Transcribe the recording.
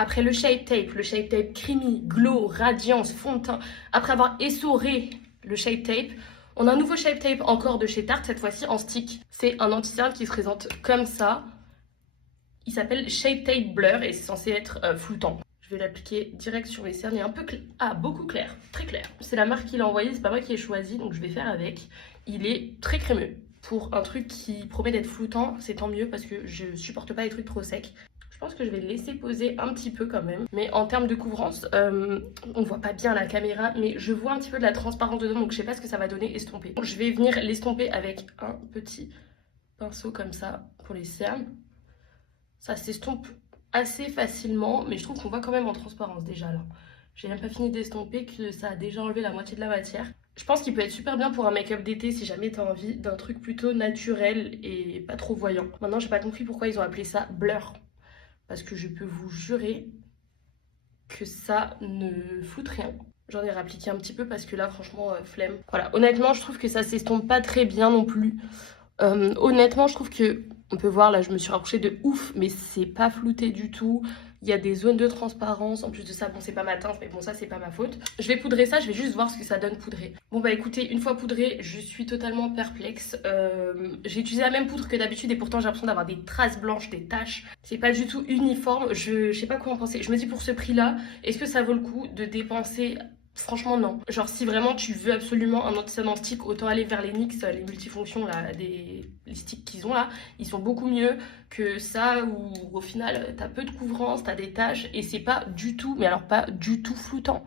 Après le Shape Tape Creamy, Glow, Radiance, fond de teint, après avoir essoré le Shape Tape, on a un nouveau Shape Tape encore de chez Tarte, cette fois-ci en stick. C'est un anti-cerne qui se présente comme ça. Il s'appelle Shape Tape Blur et c'est censé être floutant. Je vais l'appliquer direct sur mes cernes. Il est un peu beaucoup clair, très clair. C'est la marque qui l'a envoyé, c'est pas moi qui ai choisi, donc je vais faire avec. Il est très crémeux. Pour un truc qui promet d'être floutant, c'est tant mieux parce que je supporte pas les trucs trop secs. Je pense que je vais le laisser poser un petit peu quand même. Mais en termes de couvrance, on voit pas bien la caméra, mais je vois un petit peu de la transparence dedans, donc je sais pas ce que ça va donner estompé. Je vais venir l'estomper avec un petit pinceau comme ça pour les cernes. Ça s'estompe assez facilement, mais je trouve qu'on voit quand même en transparence déjà là. J'ai même pas fini d'estomper que ça a déjà enlevé la moitié de la matière. Je pense qu'il peut être super bien pour un make-up d'été si jamais t'as envie d'un truc plutôt naturel et pas trop voyant. Maintenant, j'ai pas compris pourquoi ils ont appelé ça blur. Parce que je peux vous jurer que ça ne floute rien. J'en ai réappliqué un petit peu parce que là, franchement, flemme. Voilà, honnêtement, je trouve que ça s'estompe pas très bien non plus. Honnêtement, je trouve que, on peut voir là, je me suis rapprochée de ouf, mais c'est pas flouté du tout. Il y a des zones de transparence. En plus de ça, bon, c'est pas ma teinte, mais bon, ça, c'est pas ma faute. Je vais poudrer ça, je vais juste voir ce que ça donne poudré. Bon, bah écoutez, une fois poudré, je suis totalement perplexe. J'ai utilisé la même poudre que d'habitude et pourtant, j'ai l'impression d'avoir des traces blanches, des taches. C'est pas du tout uniforme. Je sais pas quoi en penser. Je me dis, pour ce prix-là, est-ce que ça vaut le coup de dépenser? Franchement, non. Genre, si vraiment tu veux absolument un anti-cerne stick, autant aller vers les NYX, les multifonctions, là, les sticks qu'ils ont là. Ils sont beaucoup mieux que ça, où au final, t'as peu de couvrance, t'as des taches, et c'est pas du tout, mais alors pas du tout floutant.